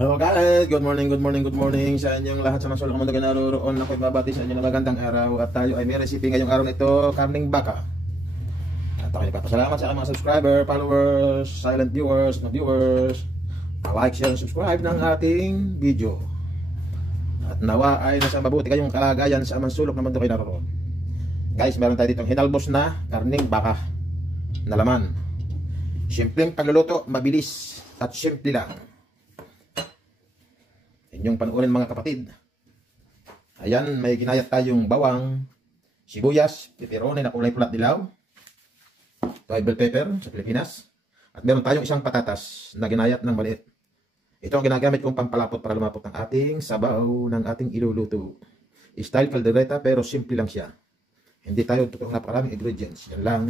Hello guys, good morning, good morning, good morning sa inyong lahat sa masulok mundo na naroon. Ako'y babati sa inyo ng magandang araw at tayo ay may recipe ngayong araw nito, karning baka. At ako'y nagpapasalamat sa mga subscriber, followers, silent viewers, na viewers, like, share, subscribe ng ating video. At nawa ay nasa mabuti kayong kalagayan sa masulok na mundo kayo naroon. Guys, meron tayo ditong hinalbos na karning baka na laman. Simpleng pagluluto, mabilis at simple lang. Inyong panuunin mga kapatid. Ayan, may ginayat tayong bawang, sibuyas, pepperoni na kulay pula dilaw, ito ay bell pepper sa Pilipinas, at meron tayong isang patatas na ginayat ng maliit. Ito ang ginagamit kong pampalapot para lumapot ang ating sabaw ng ating iluluto. Style caldereta pero simple lang siya. Hindi tayo totoong napakaraming ingredients. Yan lang.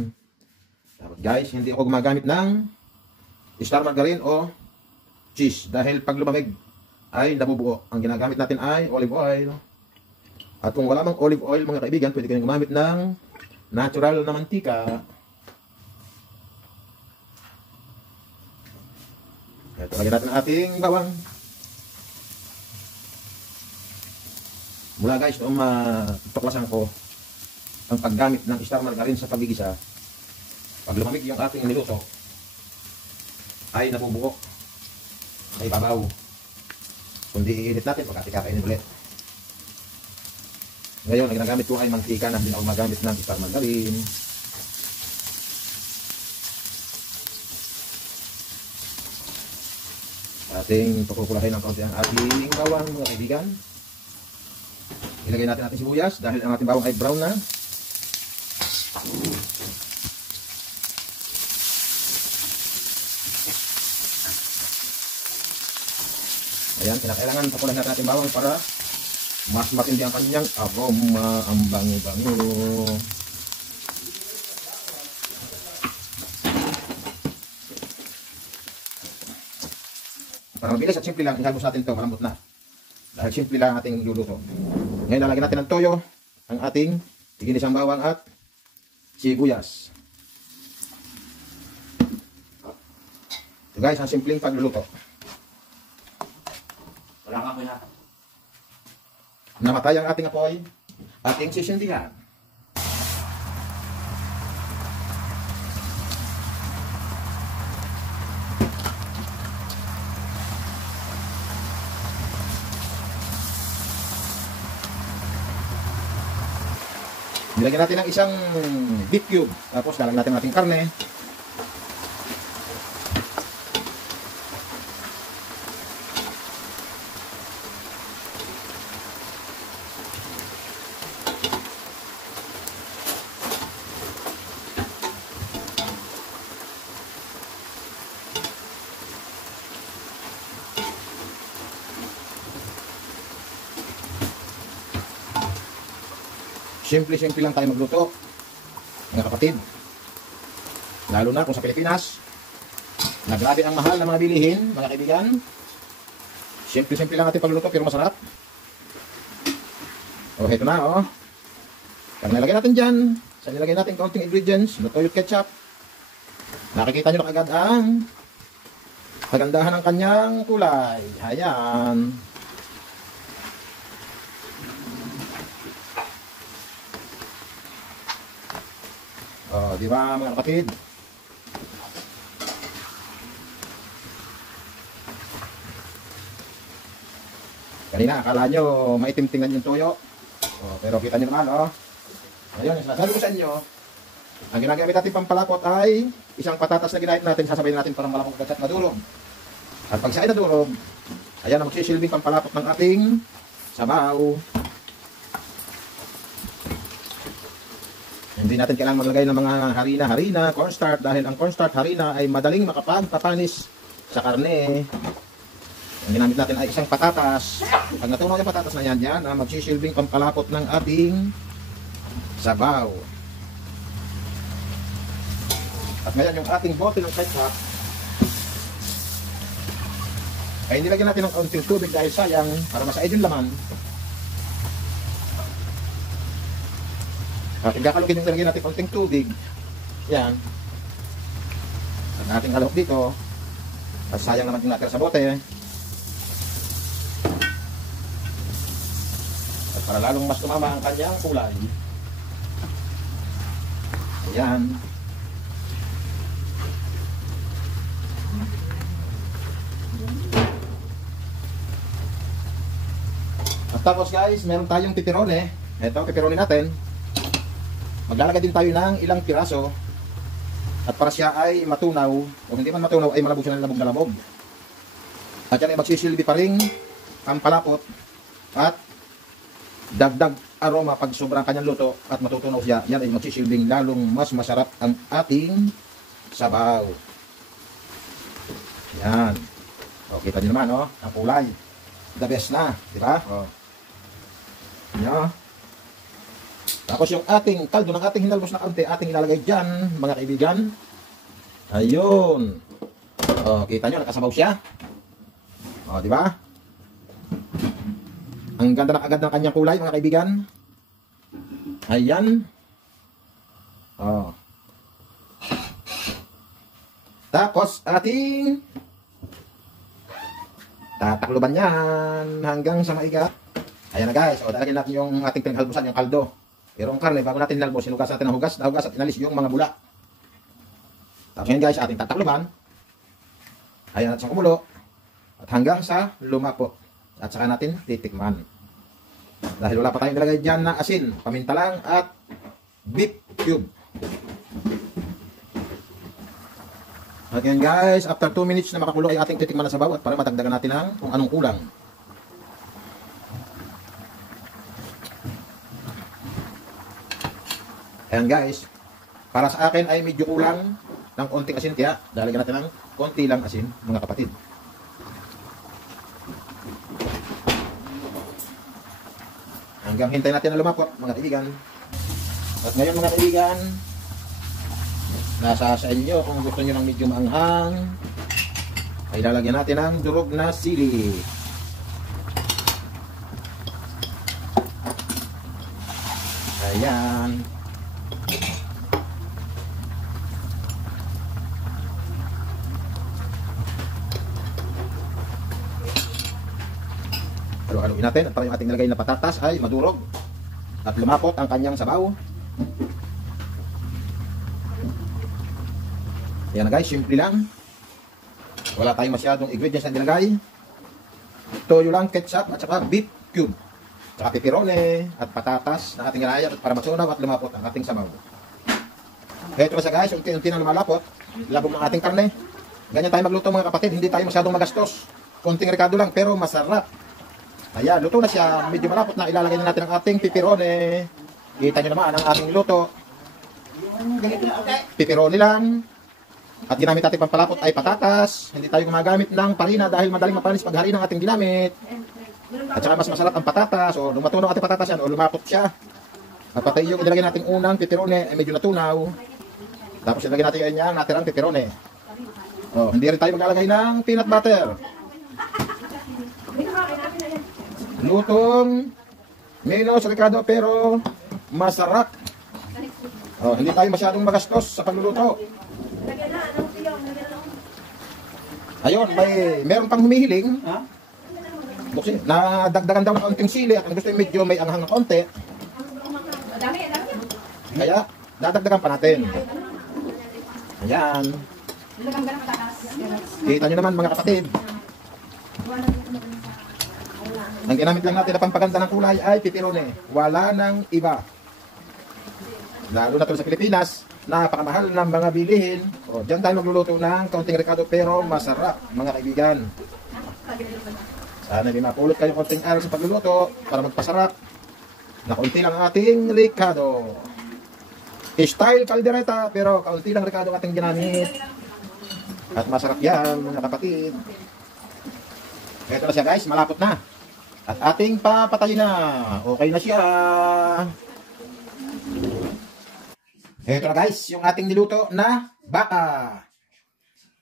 Guys, hindi ako gumagamit ng star margarine o cheese dahil pag lumamig ay nabubuo. Ang ginagamit natin ay olive oil. At kung wala mang olive oil mga kaibigan, pwede kayong gumamit ng natural na mantika. Ito, lagyan natin ang ating bawang. Mula guys, noong matuklasan ko ang paggamit ng star margarine sa pagigisa, pag lumamig yung ating niluto, ay nabubuo. Ay babaw. Kundi iinit natin pagkati kakainin ulit. Ngayon, ang ginagamit ko ay mantika na hindi ako magamit ng star margarine. Ating pupukulahin ng kaunti ang ating bawang mga kaibigan. Ilagay natin ating sibuyas dahil ang ating bawang ay brown na. Ayan, kinakailangan pakulan natin ating bawang para mas matindi ang kanyang aroma, ang bango-bango. Para mabilis at simple lang, ihalbos natin ito, malambot na. Dahil simple lang ating luluto. Ngayon, lalagyan natin ng toyo, ang ating ginisang bawang at sibuyas. So guys, ang simpleng pagluluto. Namatay ang ating apoy, ating sisindihan. Nilagyan natin ng isang beef cube, tapos lalagyan natin ang ating karne. Simple-simple lang tayo magluto, mga kapatid. Lalo na kung sa Pilipinas, na grabe ang mahal ng mga bilihin, mga kaibigan. Simple-simple lang ating pagluto, pero masarap. O, heto na, o. Pag nilagay natin dyan, sa nilagay natin kaunting ingredients, toyo ketchup, nakikita nyo na agad ang kagandahan ng kanyang kulay. Ayan. Oh, di ba mga kapatid? Kanina akala nyo maitim tingnan yung toyo. Oh, pero kita nyo naman, oh. Ngayon, sasabi ko sa inyo, ang ginagamit natin pampalapot ay isang patatas na ginayat natin, sasabihin natin parang malapot at madurog. At pag siya ay nadurog, ayan ang magsisilbing pampalapot ng ating sabaw. Hindi natin kailangan maglagay ng mga harina, cornstarch, dahil ang cornstarch, harina ay madaling makapagpapanis sa karne. Ang ginamit natin ay isang patatas. Pag natunaw yung patatas na yan, yan ang magsisilbing pampalapot ng ating sabaw. At ngayon yung ating bote ng ketchup ay nilagyan natin ng kaunting tubig dahil sayang para masaid yung laman. At igakalukin yung nilagyan natin kaunting tubig. Yan. At ating halok dito. At sayang naman yung natira sa bote. para lalong mas tumama ang kanyang kulay. Ayan. At tapos guys, meron tayong pepperoni. Ito, pepperoni natin. Maglalagay din tayo ng ilang piraso. At para siya ay matunaw, o hindi man matunaw, ay malabog siya ng labog na labog. At yan ay magsisilbi pa rin ang palapot at dagdag aroma pag sobrang kanyang luto at matutunaw siya. Yan ay magsisilbing lalong mas masarap ang ating sabaw. Yan. O, kita nyo naman, o, ang kulay. The best na, di ba? O. Yan. Tapos yung ating kaldo ng ating hinalbos na kaunti, ating ilalagay dyan, mga kaibigan. Ayun. O, kita nyo, nakasabaw siya. O, di ba? Ang ganda na agad ng kanyang kulay, mga kaibigan. Ayan. O. Tapos, ating tatakluban yan hanggang sa maiga. Ayan na guys. O, dalagyan natin yung ating pinaghalbusan, yung kaldo. Pero ang karne, bago natin nalbos, sinugas natin ng hugas at inalis yung mga bula. Tapos yan guys, ating tatakluban. Ayan at sa kumulo. At hanggang sa lumapo. At saka natin titikman. Dahil wala pa tayong nilagay dyan na asin, paminta lang at beef cube. At yan guys, after 2 minutes na makakulo ay ating titikman na sabaw at para matagdagan natin ang kung anong kulang. Ayan guys, para sa akin ay medyo kulang ng konting asin, kaya dalagyan natin ng konti lang asin, mga kapatid. Hanggang hintayin natin na lumapot, mga kaibigan. At ngayon mga kaibigan, nasa sa inyo kung gusto nyo ng medyo maanghang, ay lalagyan natin ng durog na sili. Ayan. Halo-haloin natin at para yung ating nilagay na patatas ay madurog at lumapot ang kanyang sabaw. Ayan na guys, simple lang. Wala tayong masyadong ingredients na nilagay. Toyo lang, ketchup at saka beef cube. Saka pepperoni at patatas na ating ginaya para masunaw at lumapot ang ating sabaw. Ito na siya guys, unti-unti na lumalapot. Labog ng ating karne. Ganyan tayo magluto mga kapatid, hindi tayo masyadong magastos. Konting rekado lang pero masarap. Ayan, luto na siya. Medyo malapot na. Ilalagay na natin ang ating pepperoni. Kita nyo naman ang ating luto. Pepperoni lang. At ginamit natin pampalapot ay patatas. Hindi tayo gumagamit ng parina dahil madaling mapanis pag hari ng ating ginamit. At saka mas masarap ang patatas. O lumatunaw ating patatas yan. O lumapot siya. At pati yung ilagay natin unang pepperoni ay medyo natunaw. Tapos ilagay natin yan yung natirang pepperoni. O, hindi rin tayo maglalagay ng peanut butter. Lutong menos rekado pero masarap. Oh, hindi tayo masyadong magastos sa pagluluto. Ayun, meron pang humihiling. Buksin, nadagdagan daw ng konting sili at gusto yung medyo may anghang na konti. Kaya, dadagdagan pa natin. Ayan. Kita nyo naman mga kapatid. Ang ginamit lang natin na pampaganda ng kulay ay pepperoni. Wala nang iba. Lalo na ito sa Pilipinas, napakamahal ng mga bilihin. O, diyan tayo magluluto ng kaunting rekado pero masarap, mga kaibigan. Sana din mapulot kayo konting aral sa pagluluto para magpasarap. Na kaunti lang ang ating rekado. Style kaldereta pero kaunti lang rekado ang ating ginamit. At masarap yan, mga kapatid. Ito na siya guys, malapot na. At ating papatayin na. Okay na siya. Ito na guys, yung ating niluto na baka.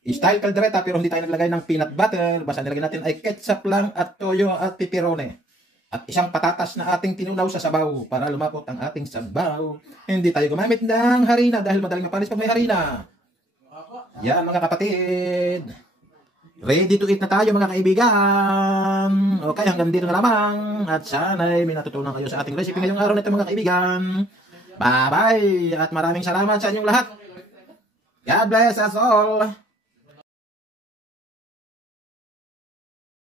Style kaldereta pero hindi tayo naglagay ng peanut butter. Basta nilagay natin ay ketchup lang at toyo at pepperoni. At isang patatas na ating tinunaw sa sabaw para lumapot ang ating sabaw. Hindi tayo gumamit ng harina dahil madaling mapanis pag may harina. Yan mga kapatid. Ready to eat na tayo mga kaibigan. Okay, hanggang dito na lamang. At sana'y may natutunan kayo sa ating recipe ngayong araw na ito mga kaibigan. Bye-bye. At maraming salamat sa inyong lahat. God bless us all.